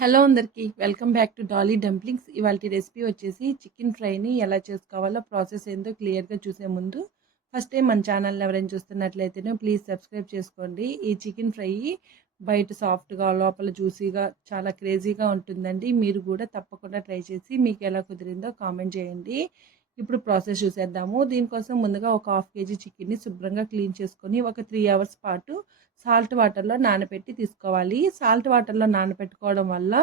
Hello అందరికీ welcome back to Dolly dumplings. ఇవాల్టి recipe వచ్చేసి చికెన్ ఫ్రైని ఎలా చేసుకోవాలో ప్రాసెస్ ఏందో క్లియర్గా చూసే ముందు ఫస్ట్ టైం మన ఛానల్ ఎవరైనా చూస్తున్నట్లయితేనే ప్లీజ్ సబ్స్క్రైబ్ చేసుకోండి. ఈ చికెన్ ఫ్రై బయట సాఫ్ట్గా లోపల జ్యూసీగా చాలా క్రేజీగా ఉంటుందండి. మీరు కూడా తప్పకుండా ట్రై చేసి మీకు ఎలా కుదిరిందో కామెంట్ చేయండి. ఇప్పుడు ప్రాసెస్ చూసేద్దాము. దీనికోసం ముందుగా ఒక హాఫ్ కేజీ చికెన్ని శుభ్రంగా క్లీన్ చేసుకొని ఒక 3 అవర్స్ పాటు సాల్ట్ వాటర్లో నానబెట్టి తీసుకోవాలి. సాల్ట్ వాటర్లో నానబెట్టుకోవడం వల్ల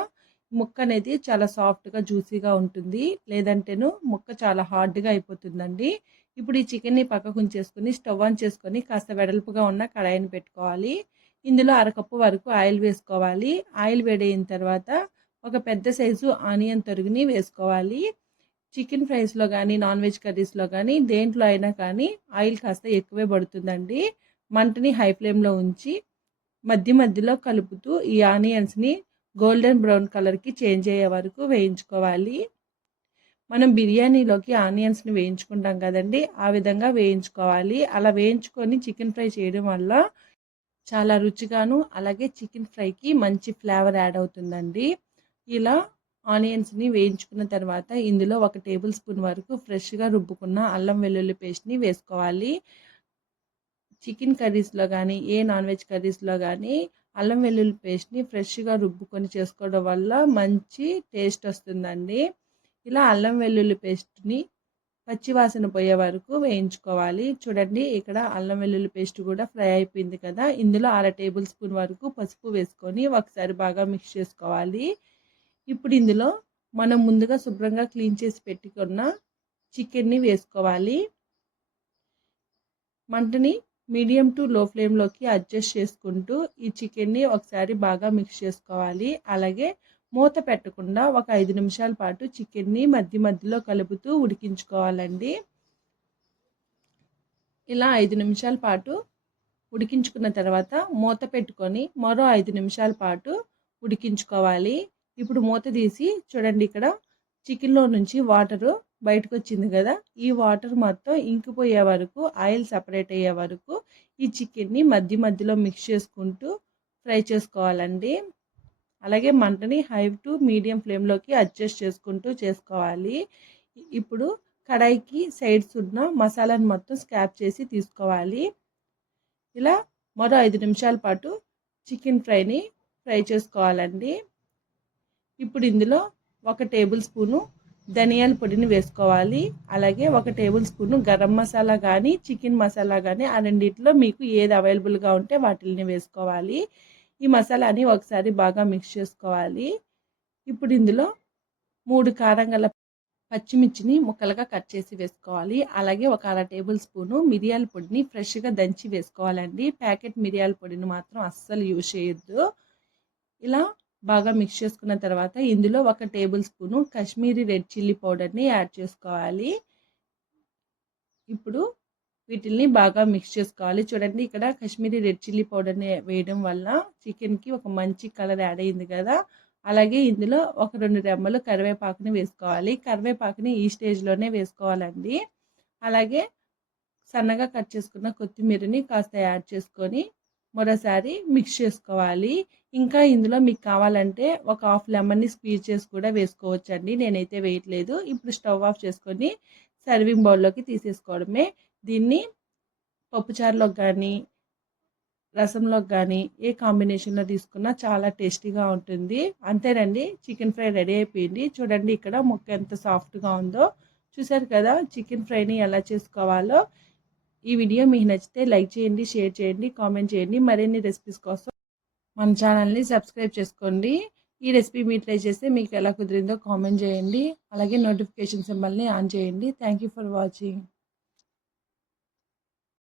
ముక్క అనేది చాలా సాఫ్ట్గా జ్యూసీగా ఉంటుంది, లేదంటేను ముక్క చాలా హార్డ్గా అయిపోతుందండి. ఇప్పుడు ఈ చికెన్ని పక్కకు ఉంచేసుకొని స్టవ్ ఆన్ చేసుకొని కాస్త వెడల్పుగా ఉన్న కడాయిని పెట్టుకోవాలి. ఇందులో అరకప్పు వరకు ఆయిల్ వేసుకోవాలి. ఆయిల్ వేడైన తర్వాత ఒక పెద్ద సైజు ఆనియన్ తరుగుని వేసుకోవాలి. చికెన్ ఫ్రైస్లో కానీ నాన్ వెజ్ కర్రీస్లో కానీ దేంట్లో అయినా కానీ ఆయిల్ కాస్త ఎక్కువే పడుతుందండి. మంటని హై ఫ్లేమ్లో ఉంచి మధ్యలో కలుపుతూ ఈ ఆనియన్స్ని గోల్డెన్ బ్రౌన్ కలర్కి చేంజ్ అయ్యే వరకు వేయించుకోవాలి. మనం బిర్యానీలోకి ఆనియన్స్ని వేయించుకుంటాం కదండి, ఆ విధంగా వేయించుకోవాలి. అలా వేయించుకొని చికెన్ ఫ్రై చేయడం వల్ల చాలా రుచిగాను అలాగే చికెన్ ఫ్రైకి మంచి ఫ్లేవర్ యాడ్ అవుతుందండి. ఇలా ఆనియన్స్ని వేయించుకున్న తర్వాత ఇందులో 1 టేబుల్ స్పూన్ వరకు ఫ్రెష్గా రుబ్బుకున్న అల్లం వెల్లుల్లి పేస్ట్ని వేసుకోవాలి. చికెన్ కర్రీస్లో కానీ నాన్ వెజ్ కర్రీస్లో కానీ అల్లం వెల్లుల్లి పేస్ట్ని ఫ్రెష్గా రుబ్బుకొని చేసుకోవడం వల్ల మంచి టేస్ట్ వస్తుందండి. ఇలా అల్లం వెల్లుల్లి పేస్ట్ని పచ్చివాసన పోయే వరకు వేయించుకోవాలి. చూడండి, ఇక్కడ అల్లం వెల్లుల్లి పేస్ట్ కూడా ఫ్రై అయిపోయింది కదా. ఇందులో 1/2 టేబుల్ స్పూన్ వరకు పసుపు వేసుకొని ఒకసారి బాగా మిక్స్ చేసుకోవాలి. ఇప్పుడు ఇందులో మనం ముందుగా శుభ్రంగా క్లీన్ చేసి పెట్టుకున్న చికెన్ని వేసుకోవాలి. మంటని మీడియం టు లో ఫ్లేమ్లోకి అడ్జస్ట్ చేసుకుంటూ ఈ చికెన్ని ఒకసారి బాగా మిక్స్ చేసుకోవాలి. అలాగే మూత పెట్టకుండా ఒక 5 నిమిషాల పాటు చికెన్ని మధ్యలో కలుపుతూ ఉడికించుకోవాలండి. ఇలా 5 నిమిషాల పాటు ఉడికించుకున్న తర్వాత మూత పెట్టుకొని మరో 5 నిమిషాల పాటు ఉడికించుకోవాలి. ఇప్పుడు మూత తీసి చూడండి, ఇక్కడ చికెన్లో నుంచి వాటరు బయటకు వచ్చింది కదా. ఈ వాటర్ మొత్తం ఇంకిపోయే వరకు, ఆయిల్ సపరేట్ అయ్యే వరకు ఈ చికెన్ని మధ్యలో మిక్స్ చేసుకుంటూ ఫ్రై చేసుకోవాలండి. అలాగే మంటని హై టు మీడియం ఫ్లేమ్లోకి అడ్జస్ట్ చేసుకుంటూ చేసుకోవాలి. ఇప్పుడు కడాయికి సైడ్స్ ఉన్న మసాలాను మొత్తం స్క్రాప్ చేసి తీసుకోవాలి. ఇలా మరో 5 నిమిషాల పాటు చికెన్ ఫ్రైని ఫ్రై చేసుకోవాలండి. ఇప్పుడు ఇందులో 1 టేబుల్ స్పూను ధనియాల పొడిని వేసుకోవాలి. అలాగే 1 టేబుల్ స్పూను గరం మసాలా కానీ చికెన్ మసాలా కానీ ఆ రెండిట్లో మీకు ఏది అవైలబుల్గా ఉంటే వాటిని వేసుకోవాలి. ఈ మసాలాని ఒకసారి బాగా మిక్స్ చేసుకోవాలి. ఇప్పుడు ఇందులో 3 కారం గల పచ్చిమిర్చిని ముక్కలుగా కట్ చేసి వేసుకోవాలి. అలాగే 1/2 టేబుల్ స్పూను మిరియాల పొడిని ఫ్రెష్గా దంచి వేసుకోవాలండి. ప్యాకెట్ మిరియాల పొడిని మాత్రం అస్సలు యూజ్ చేయొద్దు. ఇలా బాగా మిక్స్ చేసుకున్న తర్వాత ఇందులో 1 table spoon Kashmiri red chilli పౌడర్ని యాడ్ చేసుకోవాలి. ఇప్పుడు వీటిల్ని బాగా మిక్స్ చేసుకోవాలి. చూడండి, ఇక్కడ కాశ్మీరీ రెడ్ చిల్లీ పౌడర్ని వేయడం వల్ల చికెన్కి ఒక మంచి కలర్ యాడ్ అయింది కదా. అలాగే ఇందులో ఒక 2 రెమ్మలు కరివేపాకుని వేసుకోవాలి. కరివేపాకుని ఈ స్టేజ్లోనే వేసుకోవాలండి. అలాగే సన్నగా కట్ చేసుకున్న కొత్తిమీరని కాస్త యాడ్ చేసుకొని మరోసారి మిక్స్ చేసుకోవాలి. ఇంకా ఇందులో మీకు కావాలంటే ఒక హాఫ్ లెమన్ని స్క్వీజ్ చేసి కూడా వేసుకోవచ్చండి. నేనైతే వేయట్లేదు. ఇప్పుడు స్టవ్ ఆఫ్ చేసుకొని సర్వింగ్ బౌల్లోకి తీసేసుకోవడమే. దీన్ని పప్పుచారులోకి కానీ రసంలోకి కానీ ఏ కాంబినేషన్లో తీసుకున్నా చాలా టేస్టీగా ఉంటుంది. అంతేనండి, చికెన్ ఫ్రై రెడీ అయిపోయింది. చూడండి, ఇక్కడ ముక్క ఎంత సాఫ్ట్గా ఉందో. చూసారు కదా చికెన్ ఫ్రైని ఎలా చేసుకోవాలో. ఈ వీడియో మీకు నచ్చితే లైక్ చేయండి, షేర్ చేయండి, కామెంట్ చేయండి. మరిన్ని రెసిపీస్ కోసం మన ఛానల్ని సబ్స్క్రైబ్ చేసుకోండి. ఈ రెసిపీ మీరు ట్రై చేస్తే మీకు ఎలా కుదిరిందో కామెంట్ చేయండి. అలాగే నోటిఫికేషన్ సింబల్ని ఆన్ చేయండి. Thank you for watching.